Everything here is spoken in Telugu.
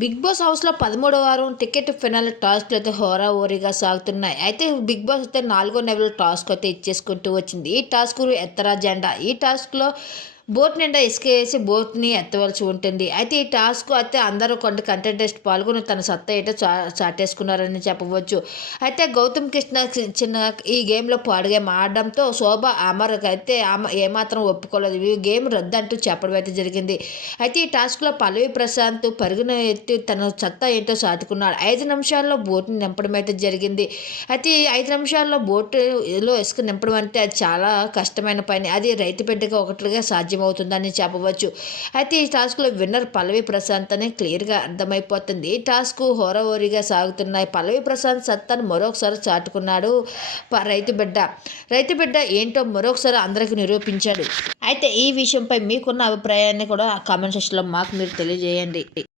బిగ్ బాస్ హౌస్లో పదమూడవ వారం టికెట్ ఫినాల్ టాస్క్లు అయితే హోరా ఓరీగా సాగుతున్నాయి. అయితే బిగ్ బాస్ అయితే నాలుగో నెలలో టాస్క్ అయితే ఇచ్చేసుకుంటూ వచ్చింది. ఈ టాస్క్ ఎత్తరా జెండా? ఈ టాస్క్లో బోట్ నిండా ఇసుక వేసి బోట్ని ఎత్తవలసి ఉంటుంది. అయితే ఈ టాస్క్ అయితే అందరూ కొంత కంటెంటెస్ట్ పాల్గొని తన సత్తా ఏంటో చా చాటేసుకున్నారని చెప్పవచ్చు. అయితే గౌతమ్ కృష్ణ చిన్న ఈ గేమ్లో పాడుగా ఆడడంతో శోభ అమర్కి అయితే ఆమె ఏమాత్రం ఒప్పుకోలేదు. ఈ గేమ్ రద్దు అంటూ చెప్పడం అయితే జరిగింది. అయితే ఈ టాస్క్లో పల్లవి ప్రశాంత్ పరుగున ఎత్తి తన సత్తా ఏంటో సాటుకున్నాడు ఐదు నిమిషాల్లో బోట్ని నింపడం అయితే జరిగింది. అయితే ఈ ఐదు నిమిషాల్లో బోటులో ఇసుక నింపడం అంటే అది చాలా కష్టమైన పని. అది రైతు బిడ్డగా ఒకటిగా సాధ్యం సాధ్యమవుతుందని చెప్పవచ్చు. అయితే ఈ టాస్క్లో విన్నర్ పల్లవి ప్రశాంత్ అని క్లియర్గా అర్థమైపోతుంది. ఈ టాస్క్ హోరవోరిగా సాగుతున్నాయి పల్లవి ప్రశాంత్ సత్తాను మరొకసారి చాటుకున్నాడు రైతు బిడ్డ రైతు బిడ్డ ఏంటో మరొకసారి అందరికీ నిరూపించాడు. అయితే ఈ విషయంపై మీకున్న అభిప్రాయాన్ని కూడా కామెంట్ సెక్షన్లో మాకు మీరు తెలియజేయండి.